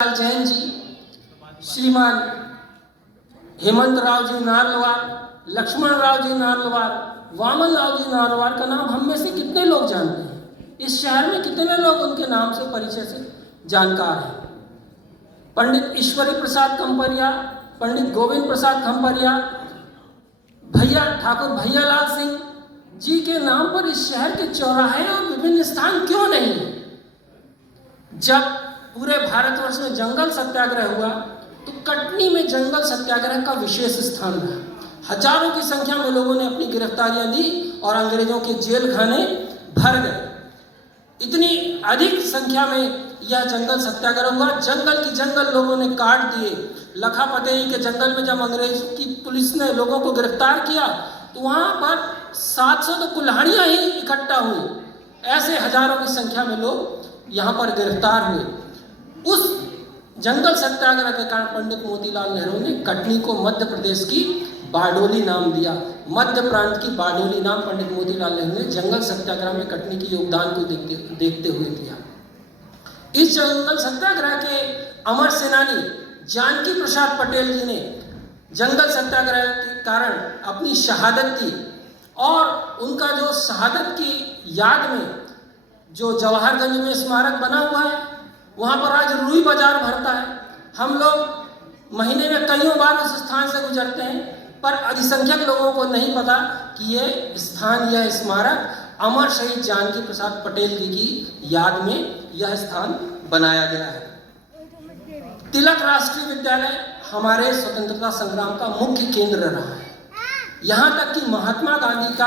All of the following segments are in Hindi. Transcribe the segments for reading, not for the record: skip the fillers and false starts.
जैन जी, श्रीमान हेमंत राव जी नारलवार, लक्ष्मण राव जी नारलवार, वामन राव जी नारलवार का नाम हम में से कितने लोग जानते हैं? इस शहर में कितने लोग उनके नाम से परिचय से जानकार हैं? पंडित ईश्वरी प्रसाद खम्परिया, पंडित गोविंद प्रसाद खम्परिया, भैया ठाकुर भैयालाल सिंह जी के नाम पर इस शहर के चौराहे और विभिन्न स्थान क्यों नहीं? जब पूरे भारतवर्ष में जंगल सत्याग्रह हुआ तो कटनी में जंगल सत्याग्रह का विशेष स्थान रहा। हजारों की संख्या में लोगों ने अपनी गिरफ्तारियां दी और अंग्रेजों के जेल खाने भर गए। इतनी अधिक संख्या में यह जंगल सत्याग्रह हुआ। जंगल की जंगल लोगों ने काट दिए। लखापतेई के जंगल में जब अंग्रेज की पुलिस ने लोगों को गिरफ्तार किया तो वहां पर 700 तो कुल्हाड़ियां ही इकट्ठा हुई। ऐसे हजारों की संख्या में लोग यहाँ पर गिरफ्तार हुए। उस जंगल सत्याग्रह के कारण पंडित मोतीलाल नेहरू ने कटनी को मध्य प्रदेश की बारडोली नाम दिया। मध्य प्रांत की बारडोली नाम पंडित मोतीलाल नेहरू ने जंगल सत्याग्रह में कटनी के योगदान को देखते हुए दिया। इस जंगल सत्याग्रह के अमर सेनानी जानकी प्रसाद पटेल जी ने जंगल सत्याग्रह के कारण अपनी शहादत दी और उनका जो शहादत की याद में जो जवाहरगंज में स्मारक बना हुआ है, वहाँ पर आज रुई बाजार भरता है। हम लोग महीने में कईयों बार उस स्थान से गुजरते हैं, पर अधिसंख्यक लोगों को नहीं पता कि ये स्थान, यह स्मारक अमर शहीद जानकी प्रसाद पटेल जी की याद में यह स्थान बनाया गया है। तिलक राष्ट्रीय विद्यालय हमारे स्वतंत्रता संग्राम का मुख्य केंद्र रहा है। यहाँ तक कि महात्मा गांधी का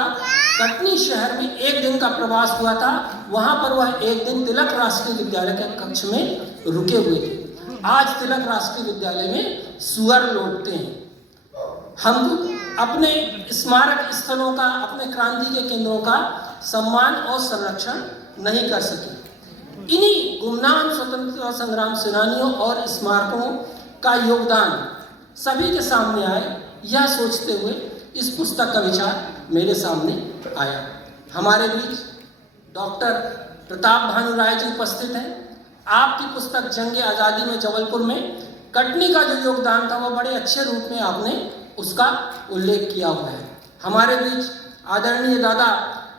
कटनी शहर में एक दिन का प्रवास हुआ था। वहां पर वह एक दिन तिलक राष्ट्रीय विद्यालय के कक्ष में रुके हुए थे। आज तिलक राष्ट्रीय विद्यालय में सुअर लौटते हैं। हम अपने स्मारक स्थलों का, अपने क्रांति के केंद्रों का सम्मान और संरक्षण नहीं कर सके। इन्हीं गुमनाम स्वतंत्रता संग्राम सेनानियों और स्मारकों का योगदान सभी के सामने आए, यह सोचते हुए इस पुस्तक का विचार मेरे सामने आया। हमारे बीच डॉक्टर प्रताप भानु राय जी उपस्थित हैं। आपकी पुस्तक जंग आज़ादी में जबलपुर में कटनी का जो योगदान था, वह बड़े अच्छे रूप में आपने उसका उल्लेख किया हुआ है। हमारे बीच आदरणीय दादा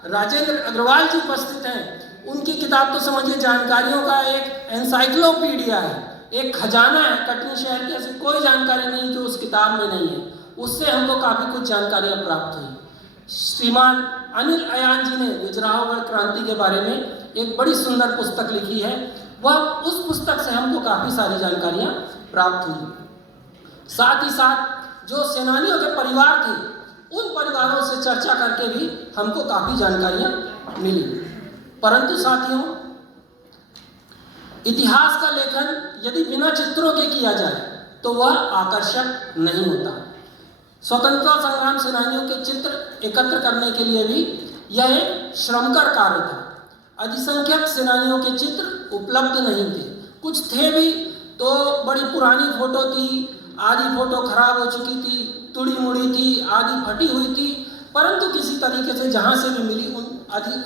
राजेंद्र अग्रवाल जी उपस्थित हैं। उनकी किताब तो समझिए जानकारियों का एक एनसाइक्लोपीडिया है, एक खजाना है। कटनी शहर की ऐसी कोई जानकारी नहीं जो उस किताब में नहीं है। उससे हमको काफ़ी कुछ जानकारियाँ प्राप्त हुई। श्रीमान अनिल अयान जी ने गुजराहगढ़ क्रांति के बारे में एक बड़ी सुंदर पुस्तक लिखी है। वह उस पुस्तक से हमको काफ़ी सारी जानकारियाँ प्राप्त हुई। साथ ही साथ जो सेनानियों के परिवार थे, उन परिवारों से चर्चा करके भी हमको काफ़ी जानकारियाँ मिली। परंतु साथियों, इतिहास का लेखन यदि बिना चित्रों के किया जाए तो वह आकर्षक नहीं होता। स्वतंत्रता संग्राम सेनानियों के चित्र एकत्र करने के लिए भी यह एक श्रमकर कार्य था। अधिसंख्यक सेनानियों के चित्र उपलब्ध नहीं थे। कुछ थे भी तो बड़ी पुरानी फोटो थी, आधी फोटो खराब हो चुकी थी, तुड़ी मुड़ी थी, आधी फटी हुई थी। परंतु किसी तरीके से जहाँ से भी मिली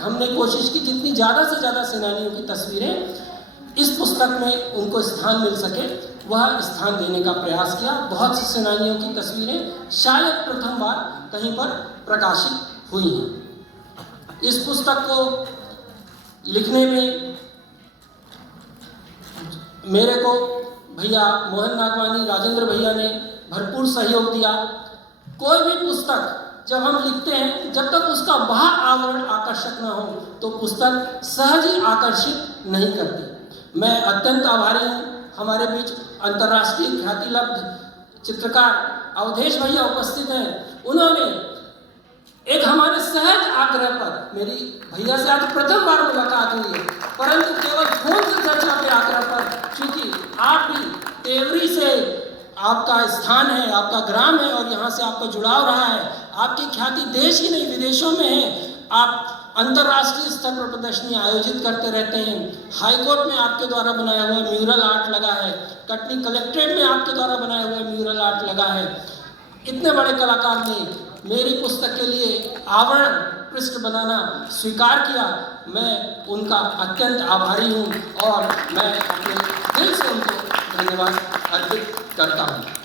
हमने कोशिश की जितनी ज़्यादा से ज़्यादा सेनानियों की तस्वीरें इस पुस्तक में उनको स्थान मिल सके, वह स्थान देने का प्रयास किया। बहुत सी सेनानियों की तस्वीरें शायद प्रथम बार कहीं पर प्रकाशित हुई हैं। इस पुस्तक को लिखने में मेरे को भैया मोहन नागवानी, राजेंद्र भैया ने भरपूर सहयोग दिया। कोई भी पुस्तक जब हम लिखते हैं, जब तक उसका बाहर आवरण आकर्षक ना हो तो पुस्तक सहज ही आकर्षित नहीं करती। मैं अत्यंत आभारी हूँ। हमारे बीच अंतर्राष्ट्रीय ख्याति लब्ध चित्रकार अवधेश भैया उपस्थित हैं। उन्होंने एक हमारे सहज आग्रह पर, मेरी भैया से आज प्रथम बार मुलाकात हुई है, परंतु केवल फोन से चर्चा के आग्रह पर, क्योंकि आप भी तेवरी से आपका स्थान है, आपका ग्राम है और यहाँ से आपका जुड़ाव रहा है। आपकी ख्याति देश ही नहीं विदेशों में है। आप अंतर्राष्ट्रीय स्तर पर प्रदर्शनी आयोजित करते रहते हैं। हाईकोर्ट में आपके द्वारा बनाया हुआ म्यूरल आर्ट लगा है। कटनी कलेक्ट्रेट में आपके द्वारा बनाया हुआ म्यूरल आर्ट लगा है। इतने बड़े कलाकार ने मेरी पुस्तक के लिए आवरण पृष्ठ बनाना स्वीकार किया। मैं उनका अत्यंत आभारी हूँ और मैं अपने दिल से उनको धन्यवाद अर्पित करता हूँ।